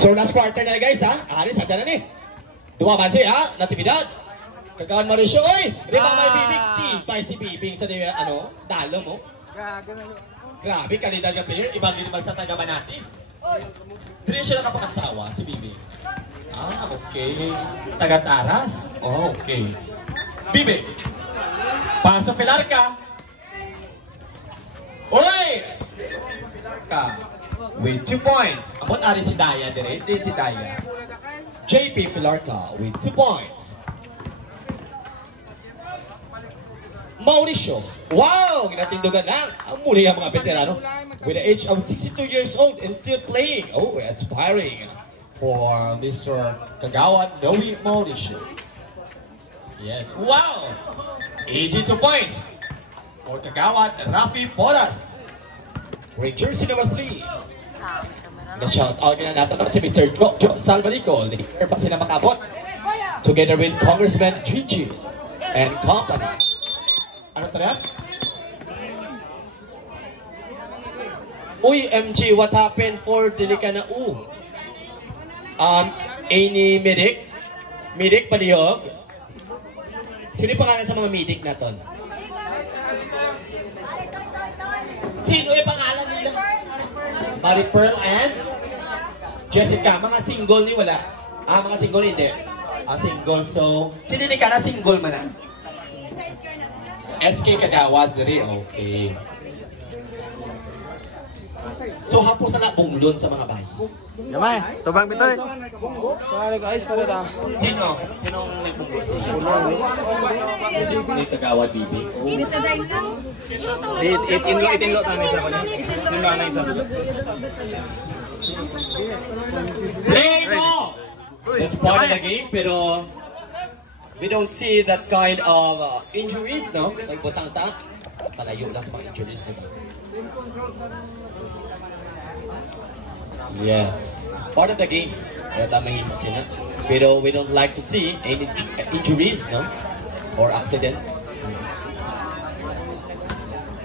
So last quarter na guys ha. Aris sadya na ni. Dua bansi ha, natividad. Kakawan Mauricio oy, ribang may bibig tibay si Bibing sa ano, dalo mo. Grabe kalidad ng player, ibang din naman sa taga Banati. Dili siya nakapakasawa si Bibing. Ah, okay. Taga Taras. Oh, okay. Bibing. Pasok Pilarca. Oy! Pilarca. With 2 points. Amot arin si Daya dire, din si Daya. JP Pilarca with 2 points. Mauricio. Wow! Ginatindugan lang. Ang muli ang mga veterano. With the age of 62 years old and still playing. Oh, aspiring for Mr. Kagawad Noe Mauricio. Yes. Wow! Easy 2 points for Kagawad Rafi Poras. With jersey number 3. Na-shout out na natin si Mr. Jojo Salvarico. Hindi pa sila makabot. Together with Congressman Gigi and company. Ano ito yan? Uy, MG, what happened for Delicana U? Any medic? Medic palihog? Sino yung pangalan sa mga medic na ton? Sino yung pangalan nila? Mary Pearl and Jessica. Mga single ni wala. Mga single hindi. Single. So, sino ni ka na single man na? SK Kagawas diri. Okay. So, hapos na bunglon sa mga bahay. Gamay, tubang bitoy. Pare guys, pare da. Sino? Sinong nagbunglon sa iyo? Ni Kagawad Bibi. Itinlo tani sa kanya. Itinlo na isa. Play mo! That's part of the game, pero we don't see that kind of injuries, no? Nagbutang-tang. Palayo lang sa mga injuries, no? Yes, part of the game. Pero we don't like to see any injuries, no? Or accident.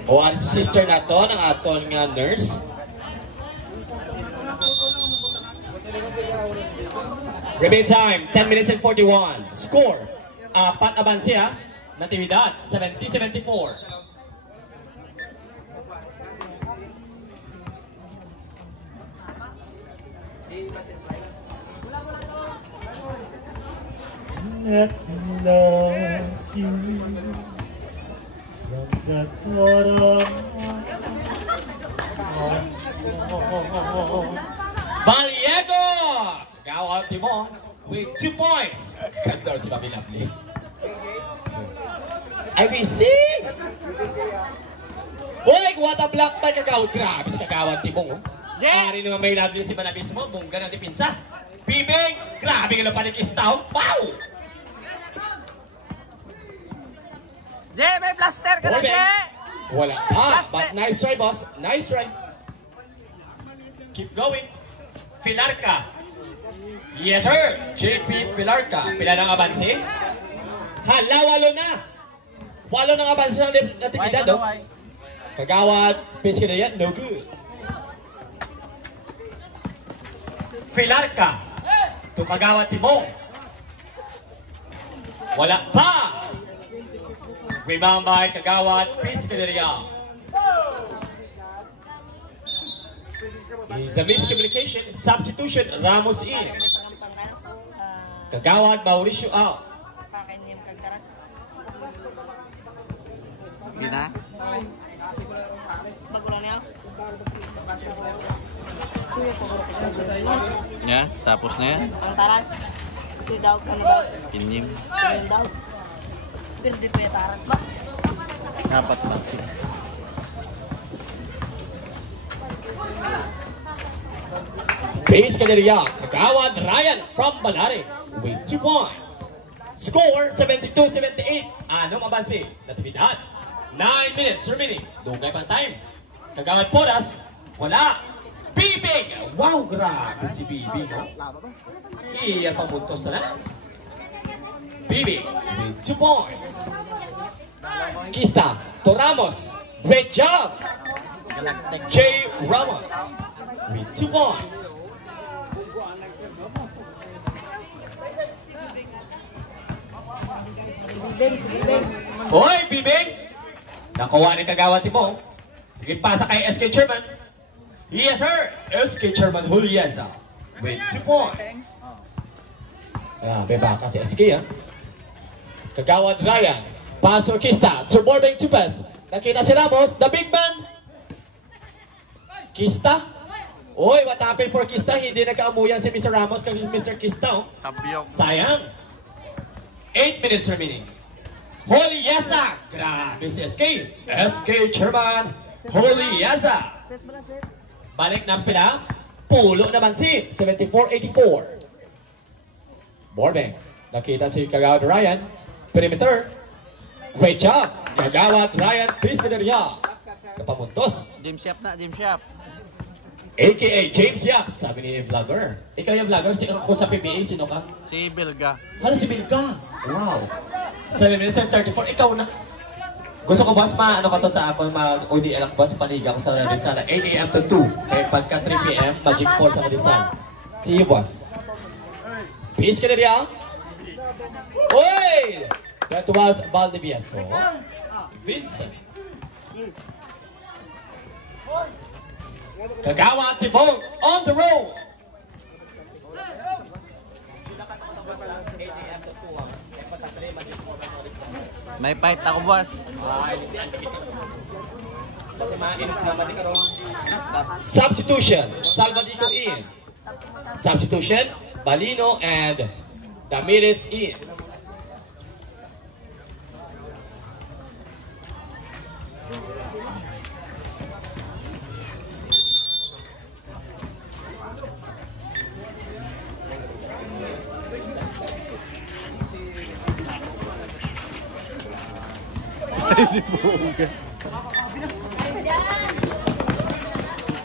O ang sister na to, ng aton nga nurse. Remain time, 10 minutes and 41. Score, Pat Abansia, Natividad, 70-74. Let me love you from the bottom. Valiego! Kagawad Timon with 2 points. Ganda si Bobby Lovely. IBC! Boy, what a block by Kagawad. Grabe si Kagawad Timon. Ari naman may Lovely si Manabis mo. Bungga ng dipinsa. Bibing! Grabe ka na panikistaw. Pow! Jay, may plaster ka na, Jay! Wala pa. But nice try, boss. Nice try. Keep going. Pilarca. Yes, sir. JP Pilarca. Pila ng abansi? Hala, 8 na. 8 ng abansi ng natipidad, no? Kagawad. Pitch ka na yan. No good. Pilarca. To Kagawad Timong. Wala pa. Rebound by Kagawad Piscaderia. Is a miscommunication. Substitution. Ramos in. Kagawad Mauricio out. Hindi na? Ya, tapos na yan. Ang taras. Ito daw, ano daw? Pinyim. Ano daw? Pero di pa yung taras ba? Dapat magsin. Base Kaneria, Kagawad Ryan from Balari with 2 points. Score 72-78. Ano mabansi? Natividad. 9 minutes remaining. Dugay pang time. Kagawad Podas, wala. Bibig! Wow, grabe si Bibig. No? Iya pamuntos na lang. Bibig with 2 points. Kista to Ramos. Great job. J. Ramos with 2 points. Hoy, Bibig! Nakuha ni Kagawad Timong. Sige, pasa kay SK Chairman. Yes, sir! SK Chairman Julieza with 2 points. Grabe ba kasi SK, ha? Kagawad Ryan. Paso Kista to Borbeng Tupas. Nakita si Ramos, the big man. Kista. Oy, what happened for Kista? Hindi nagkaamuyan si Mr. Ramos kay Mr. Kista. Oh. Sayang. 8 minutes remaining. Julieza. Grabe si SK. SK Chairman Julieza. Balik ng pila. Pulo naman si 74-84. Borbeng. Nakita si Kagawad Ryan. Perimeter. Great job. Kagawad Ryan Piscaderia. Kapamuntos. James Yap na, James Yap. AKA James Yap. Sabi ni vlogger. Ikaw yung vlogger. Sino ko sa PBA? Sino ka? Si Bilga. Hala si Bilga. Wow. 7 minutes and 34. Ikaw na. Gusto ko boss ano ka to sa ako mag-ODL ako boss paniga ko sa Rizal 8 AM to 2. Kaya pagka 3 PM mag-gym 4 sa Rizal. See you boss. Peace ka na diya. Oy! That was Valdivieso. Vincent. Kagawad Timong on the road. May fight ako, boss. Substitution. Salvadico in. Substitution. Balino and Ramirez in.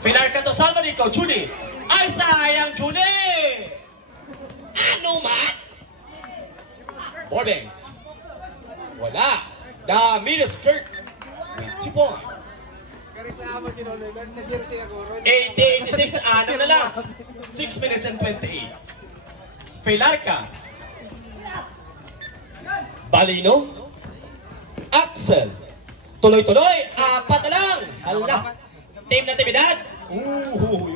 Pilar ka to Salvadico, Judy. Ay sayang, Judy! Ano man? Borbeng. Wala. Ramirez Kirk with 2 points. 80-86, ano na lang. 6 minutes and 28. Pilarka. Balino. Axel. Tuloy-tuloy. 4 na lang. Hala. Team Natividad.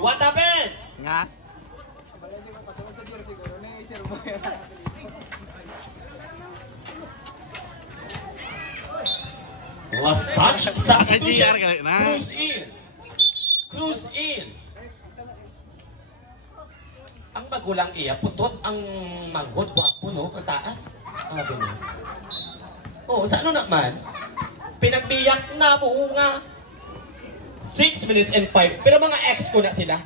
What happened? Nga. Last touch. Substitution. GR na. Cruise in. Cruise in. Ang magulang iya, putot ang manggod. Wapo, no? Ang taas. Sabi mo. Oh, sa ano naman? Pinagbiyak na bunga. 6 minutes and 5. Pero mga ex ko na sila.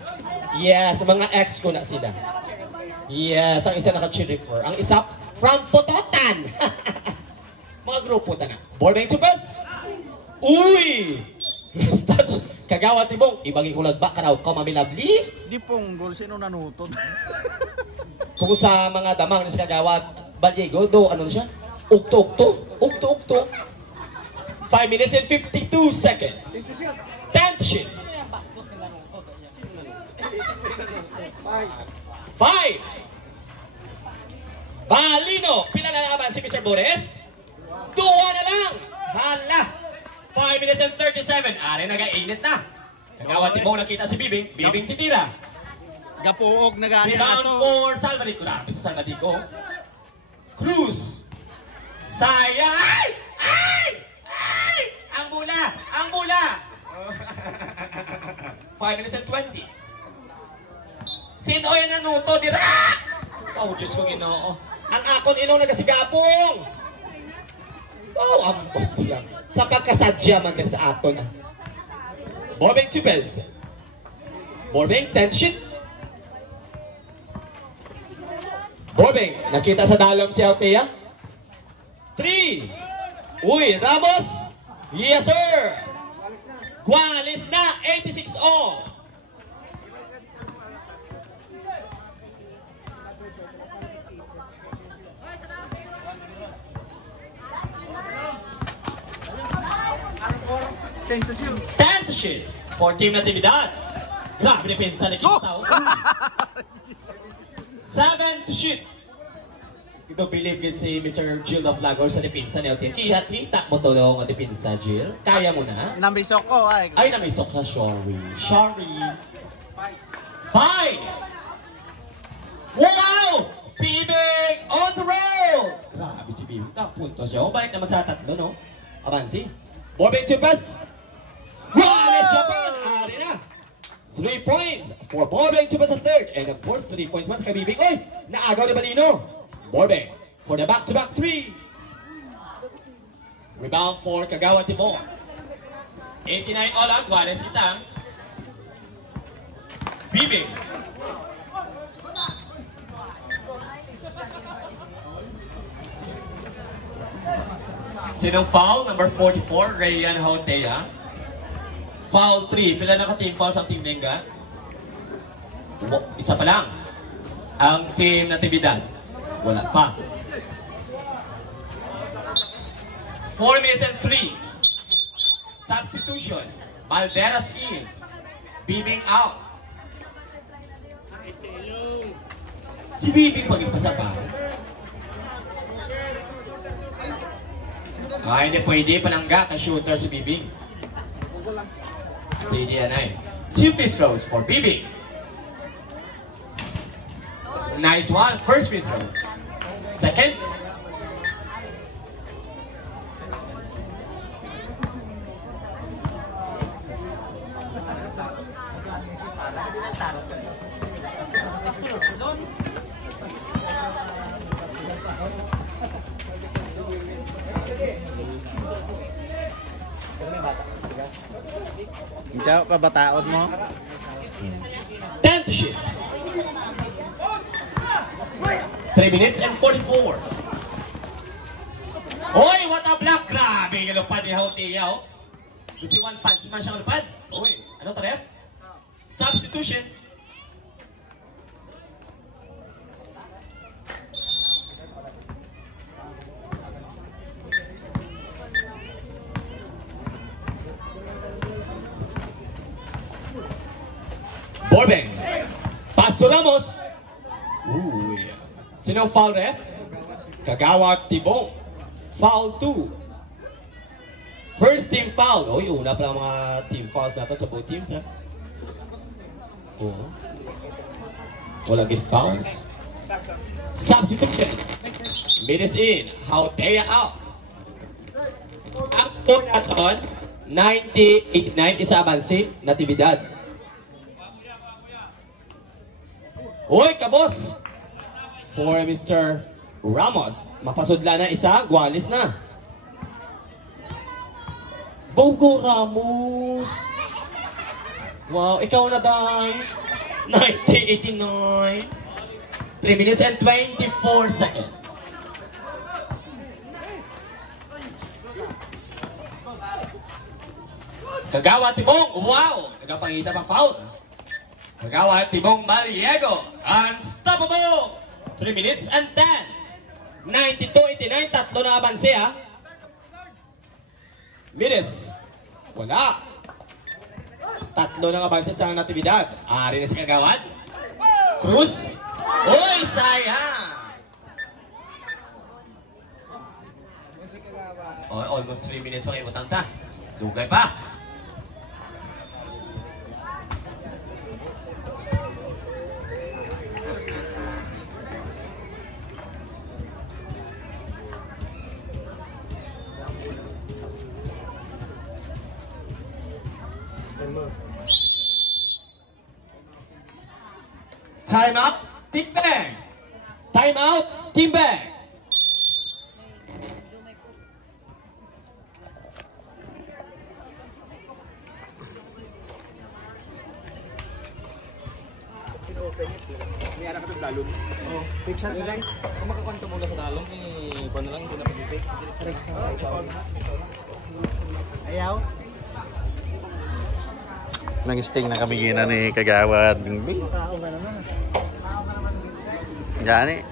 Yes, mga ex ko na sila. Yes, ang isa naka-chiriper. Ang isa from Pototan. Mga grupo na na. Borbeng Tupas. Uy! Last touch. Kagawad Timong. Ibagi kulad ba? Karaw ka mamilabli? Di ponggol, sino nanutod? Kung sa mga damang ni Kagawad Baliego, do, ano siya? Ukto-ukto. Ukto-ukto. 5 minutes and 52 seconds. 10 to shoot. 5. Balino. Pila na naman si Mr. Boris? 2 na lang. Hala. 5 minutes and 37. Ari nag-ainit na. Kagawad Timong nakita si Bibing. Bibing titira. Gapuog na gani Rebound aso. for Salvadico. Rapid sa Salvadico. Cruz. Sayang. Ay! Ay! Ay! Ang mula! Ang mula! 5 minutes and 20. Sino yan nanuto? Dira! Oh, Diyos ko ginoo. Ang akon ino nagasigapong. Oh, ang buti lang. Sa pagkasadya man din sa aton. Borbeng Tupez. Borbeng, 10 shoot. Bobeng, nakita sa dalom si Althea. 3. Uy, Ramos. Yes, sir. Gualis na, 86 all. Ten to shoot for Team Natividad. Grabe na pinsa na kita. 7 to shoot. Ito believe si Mr. Jill of Lagos sa dipinsa ni Althea. Kaya trita mo to ang dipinsa, Jill. Kaya mo na? Namisok ko ay. Ay, namisok ka, sorry. Sorry. 5. Wow! Bibig on the road! Grabe si Bibig. Punto siya. Balik naman sa tatlo, no? Avansi. Bobeng to pass. Wallace Japan! Ari na. 3 points for Bobeng to pass a third. And of course, 3 points once kay Bibig. Oy! Naagaw ni Balino. Bobeng for the back-to-back 3. Rebound for Kagawa Timor. 89 all out. Wallace kita. Bibig. Sinong foul? Number 44, Rayan Hotea. Foul 3. Pila naka-team fouls ang Team Benga? Isa pa lang. Ang Team Natividad. Wala pa. 4 minutes and 3. Substitution. Malderas in. Bibing out. Si Bibing pag-ipasa pa. Hindi pwede palangga ka shooter si Bibing. Steady yan ay. 2 free throws for Bibing. Nice one. First free throw. Second. Ikaw, pabataon mo. 10 to shoot. 3 minutes and 44. Oy, what a block! Grabe, ngalupad ni Hotea, oh. Gusto 1 punch man siyang ngalupad. Oy, ano to, ref? Substitution. Bobeng. Pass to Ramos. Ooh, yeah. Sino foul, ref? Kagawa Tibong. Foul 2. First team foul. Uy, una pa lang mga team fouls natin sa both teams, ha? Oo. Wala good fouls. Substitution. Minutes in. Hotea out. Ang score natin, 90-89 sa Abansi, Natividad. Uy, kabos! For Mr. Ramos. Mapasudla na isa, Gualis na. Bogo Ramos! Wow, ikaw na dahil. 90-89. 3 minutes and 24 seconds. Kagawa Tibong, wow! Nagapangita pang foul. Kagawa Tibong Maliego, unstoppable! 3 minutes and 10. 92-89, tatlo na abanse, ha? Minutes. Wala. Tatlo na abanse sa Natividad. Ari na si Kagawad. Cruz. Uy, sayang! Oh, almost 3 minutes pa kayo matanta. Dugay pa. Time up, Team Bang. Time out, Team Bang. Yara ka sa dalong. Oo. Fix shot lang. Kung makakwento muna sa dalong, kuha na lang, hindi na pag-fix. Ayaw. Nang-sting na kami gina ni Kagawad Bingbing. Gani.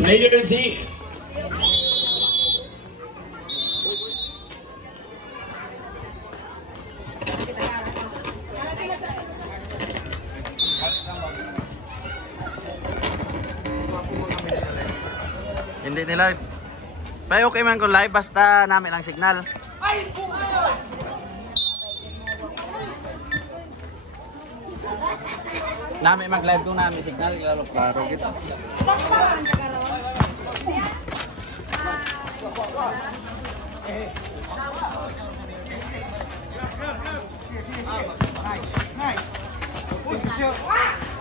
Player Z. Hindi ni live. Pero okay man kung live basta namin ang signal. Namin mag-live kung namin signal, lalo klaro kita.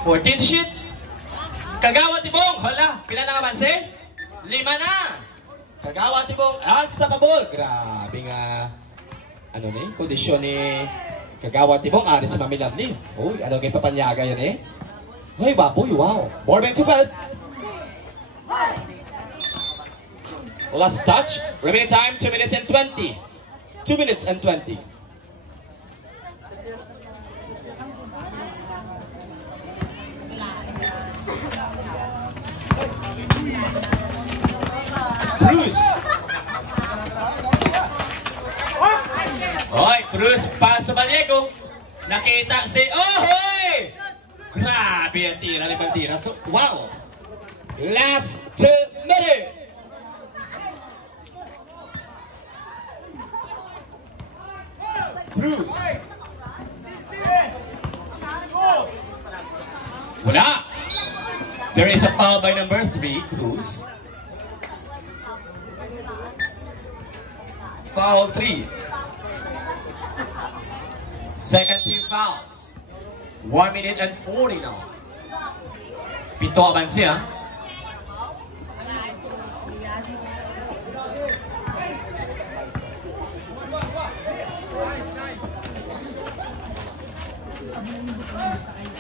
Fourteenth shoot. Kagawad Tibong. Hala, pila na kamansi? 5 na. Kagawad Tibong. Unstoppable. Grabe nga. Ano ni? Kondisyon ni Kagawad Tibong. Ari si Mami Lovely. Uy, ano kayo papanyaga yan eh? Uy, baboy. Wow. Borbeng to pass. Last touch. Remaining time 2 minutes and 20. 2 minutes and 20. Cruz. Hoy, Cruz pass sa Baliego. Nakita si Ohoy! Grabe ang tira ni Bandira. So, wow! Last 2 minutes. Cruz. Wala. There is a foul by number 3, Cruz. Foul 3. Second team fouls. 1 minute and 40 now. Pito abansi ha.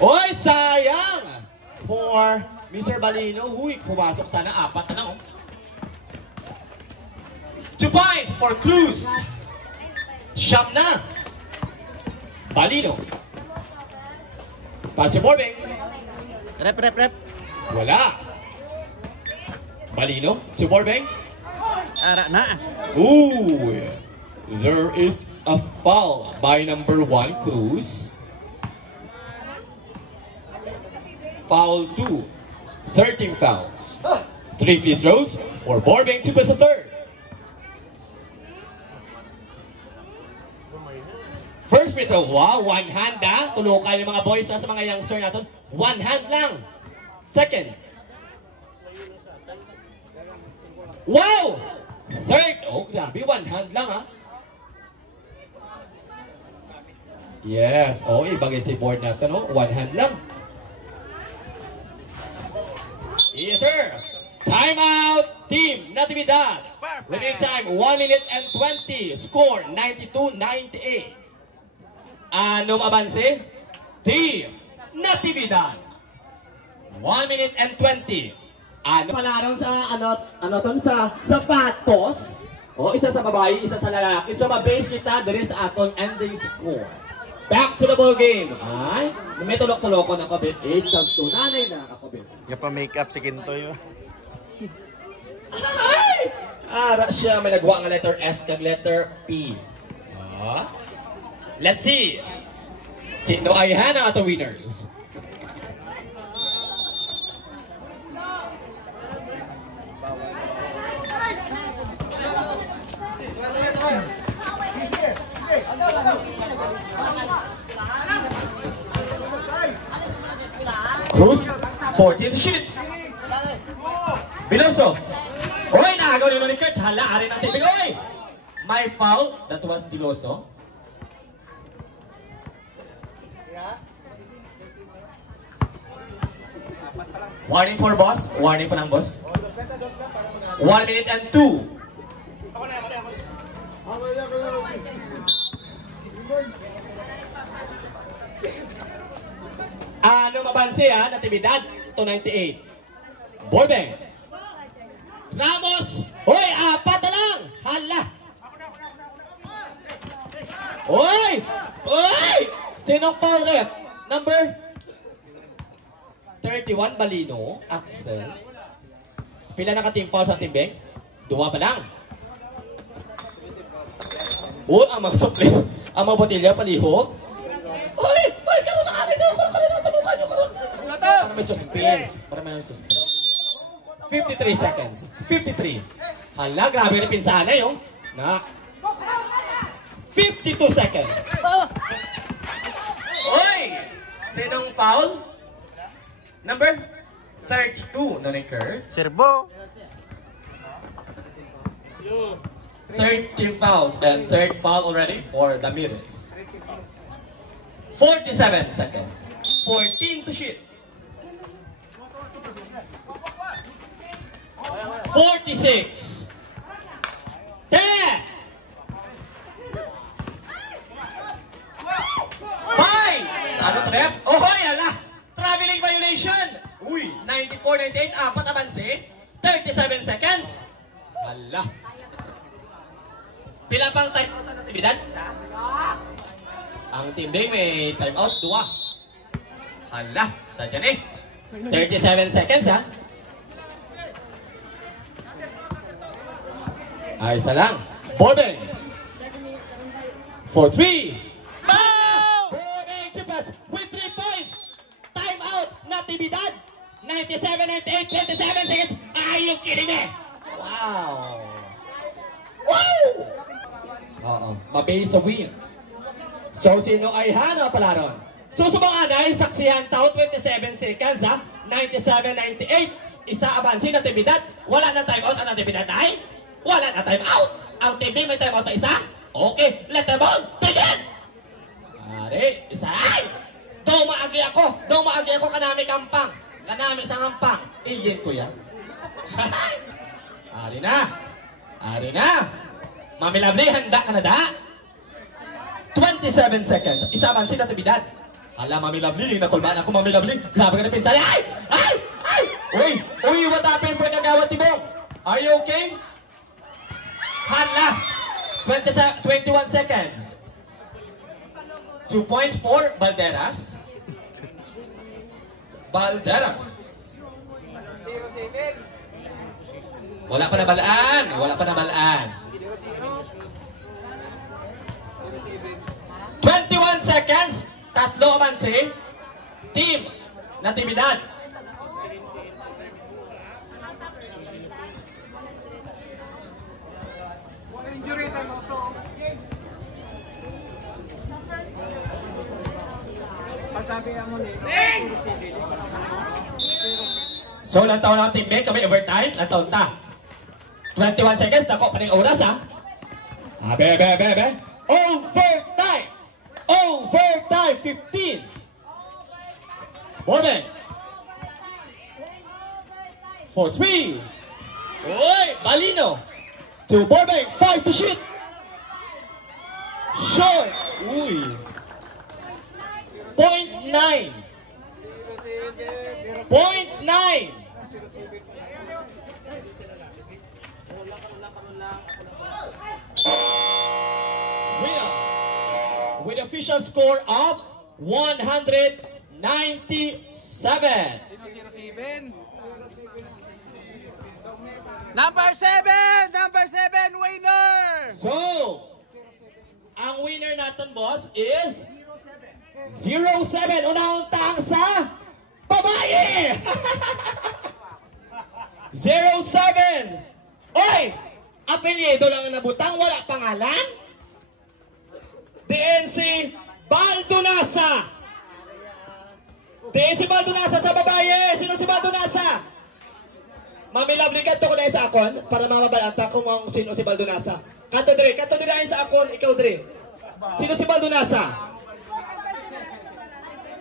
Oy, sayang! For Mr. Balino. Huy, pumasok sana. 4 na lang. 2 points for Cruz. Siyam na. Balino. Pass si Borbeng. Rep. Wala. Balino to Borbeng. Ara na. Ooh. There is a foul by number 1, Cruz. Foul 2. 13 fouls. 3 free throws for Borbeng to pass the third. First free throw, wow, 1 hand ah. Tulukan yung mga boys sa mga youngster natin. 1 hand lang. Second. Wow! Third. Oh, grabe, 1 hand lang ah. Yes, oh, ibagay si board natin, oh. 1 hand lang. Yes, sir. Time out, team Natividad. Remaining time, 1 minute and 20. Score, 92-98. Anong abanse? Team Natividad. 1 minute and 20. Ano panarong sa sa sapatos? O isa sa babae, isa sa lalaki. So mabase kita diri sa aton ending score. Back to the ball game. Ay, may tulok-tuloko ng kabit. 8 times 2. Nanay na kakabit. Gapa-makeup si Kinto yun. Ay! Ara siya, may nagwa nga letter S kag letter P. Let's see. Sino ay hana ato winners? Cruz, 14th shoot. Biloso. Oy, naagaw ni Kurt. Hala, ari ng tibig. Oy! My foul. That was Biloso. Warning for boss. Warning po ng boss. 1 minute and 2. abanse ha, Natividad to 98. Borbeng. Ramos. Hoy, apat na lang. Hala. Hoy! Hoy! Sinong foul ref? Number 31, Balino. Axel. Pila naka-team foul sa Team Beng? 2 pa lang. Oh, ang mga supli. Ang mga botilya, palihog. Hoy! Hoy! Karoon na kami doon! Karoon na! Talukan nyo! Karoon! Para may suspense. Para may suspense. 53 seconds. 53. Hala, grabe na pinsana yun. Na. 52 seconds. Hoy! Sinong foul? Number 32 na recur. Serbo. 30 fouls and third foul already for Ramirez. 47 seconds. 14 to shoot. 46. 10. 5. Ano to, Rep? Oh, hoy, ala! Traveling violation! Uy, 94, 98, apat abanse. 37 seconds. Ala. Pila pang time out sa Natividad? Ang Team Beng may time out, 2. Hala, sa dyan eh. 37 seconds ha. Ay, isa lang. Borbeng. For 3. Borbeng Chupas with 3 points. Time out, Natividad. 97, 98, 27 seconds. Are you kidding me? Wow. Wow! Oo, mabay sa win. So, sino ay hana pala ron? Susubang anay, saksihan tao, 27 seconds ha? 97, 98. Isa abansi, Natividad. Wala na time out ang Natividad ay? Wala na time out. Ang TV may time out na isa? Okay, let the ball begin! Ari, isa ay! Daw maagi ako kanami kampang. Kanami sa kampang. Iyan ko yan. Ari na! Ari na! Mami Lovely, handa ka na da? 27 seconds. Isa man si Natividad. Ala, Mami Lovely, nakulbaan ako, Mami Lovely. Grabe ka na pinsan. Ay! Ay! Ay! Uy! Uy, what happened for Kagawad Tibong? Are you okay? Hala! 21 seconds. 2 points for Balderas. Balderas. 0-7. Wala pa na balaan. Wala pa na balaan. 21 seconds. Tatlo abanse. Team Natividad. So, lang taon ng teammate kami overtime. Lang taon ta. 21 seconds. Dako pa rin oras ha. Be. Overtime! Overtime! 15! Borbeng! For 3! Uy! Balino! To Borbeng! 5 to shoot! Short! Uy! .9! .9! With official score of 197. 0-7. Number 7! Number 7 winner! So, ang winner natin, boss, is 0-7. Unang tang sa babae! 0-7. Oy! Apelyido lang ang nabutang, wala pangalan? DNC Baldonasa. DNC Baldonasa sa babae. Sino si Baldonasa? Mami Lovely, kanto ko na sa akon para mamabalanta kung sino si Baldonasa. Kanto dire sa akon, ikaw dire. Sino si Baldonasa?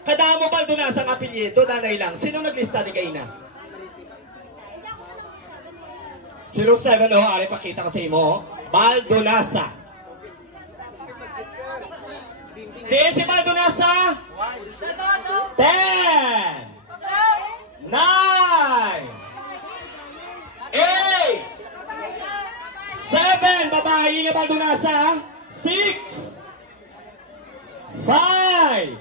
Kadamo Baldonasa ang apelyido, nanay lang. Sino naglista ni Kaina? 07, oh, ari pakita ko sa imo. Baldonasa. DNC Baldonasa. 10. babae nga Baldonasa. 6, 5,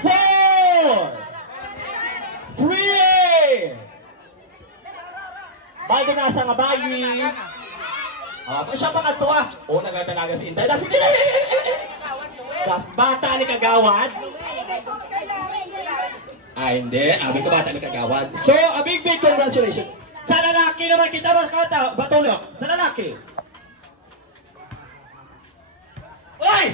4, 3. Baldonasa nga bayi. Siya pa nga to ah. Nagatanaga si Intay. Sige na. Bata ni Kagawad. Hindi. Abi ko bata ni Kagawad. So, a big congratulations. Sa lalaki naman kita makakata. Batulok. Sa lalaki. Oy!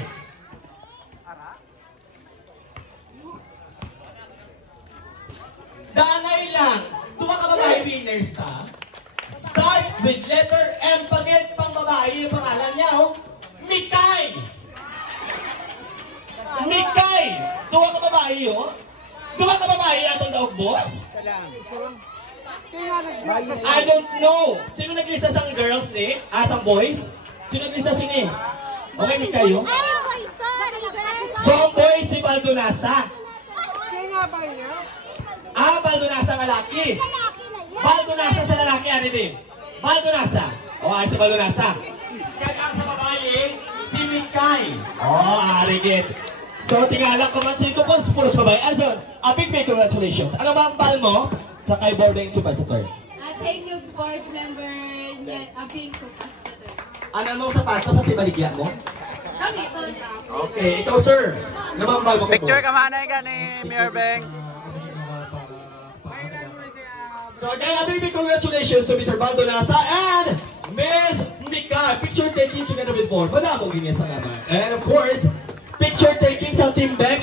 Danay lang. Tuwa ka babae winners ka. Start with letter M. Pagit pang babae yung pangalan niya, oh. Mikay! Mikay! Tuwa ka babae, oh. Tuwa ka babae atong daog, boss? I don't know. Sino naglista sang girls ni? Sang boys? Sino naglista sini? Okay, Mikay, oh. So, ang boys si Baldonasa. Baldonasa nga laki. Baldonasa sa lalaki, ano din? Baldonasa. Ay si Baldonasa. Kaya sa babae, si Mikay. Arigit. So, tingala ko man sino po, puros babae. Azon, a big congratulations. Ano ba ang bal mo sa kay boarding superstar? Thank you, board member Abing Superstar. Ano mo sa pasto kasi baligyan mo? Kami, Okay, ikaw sir. Ano ba ang bal mo? Picture ka manay ka ni Mayor Beng. So again, a big congratulations to Mr. Baldonasa and Ms. Mika. Picture taking together with board. Madamo ginis ang naman. And of course, picture taking sa Team Ben.